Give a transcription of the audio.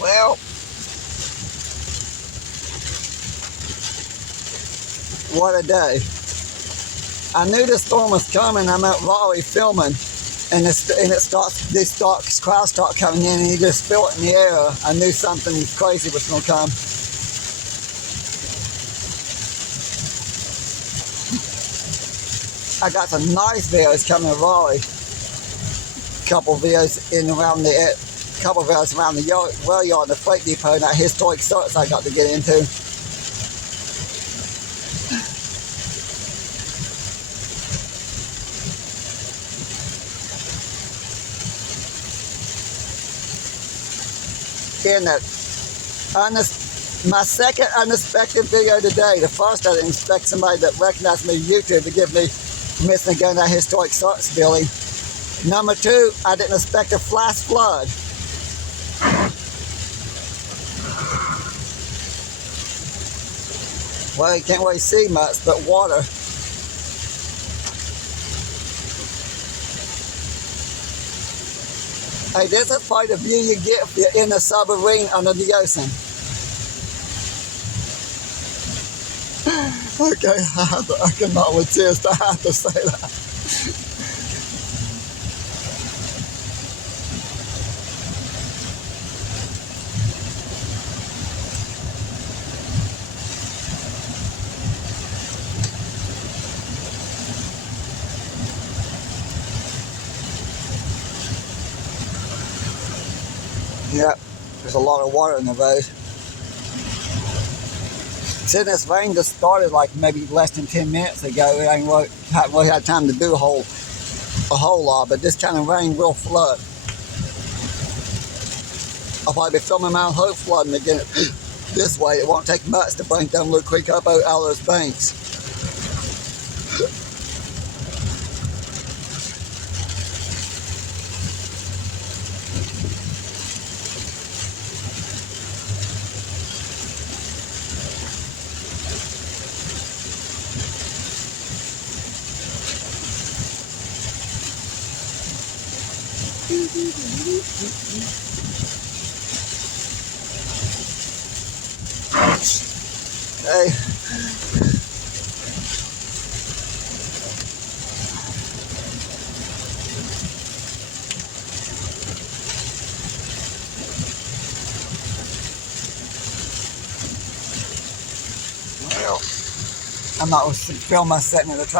Well, what a day. I knew the storm was coming. I'm at Raleigh filming, and clouds start coming in, and you just feel it in the air. I knew something crazy was going to come. I got some nice videos coming to Raleigh. Couple videos around the rail yard and the freight depot and that historic service I got to get into. In that my second unexpected video today. The first, I didn't expect somebody that recognized me on YouTube to give me permission to go in that historic service building. Number two, I didn't expect a flash flood. Well, you can't really see much, but water. Hey, this is probably the view you get if you're in a submarine under the ocean. Okay, I cannot resist. I have to say that. Yeah, there's a lot of water in the road. Since this rain just started like maybe less than 10 minutes ago, haven't really had time to do a whole lot, but this kind of rain will flood. I'll probably be filming Mount Hope flooding again this way. It won't take much to bring down Little Creek up out of those banks. Hey. Well, I'm not going to film us sitting in the truck.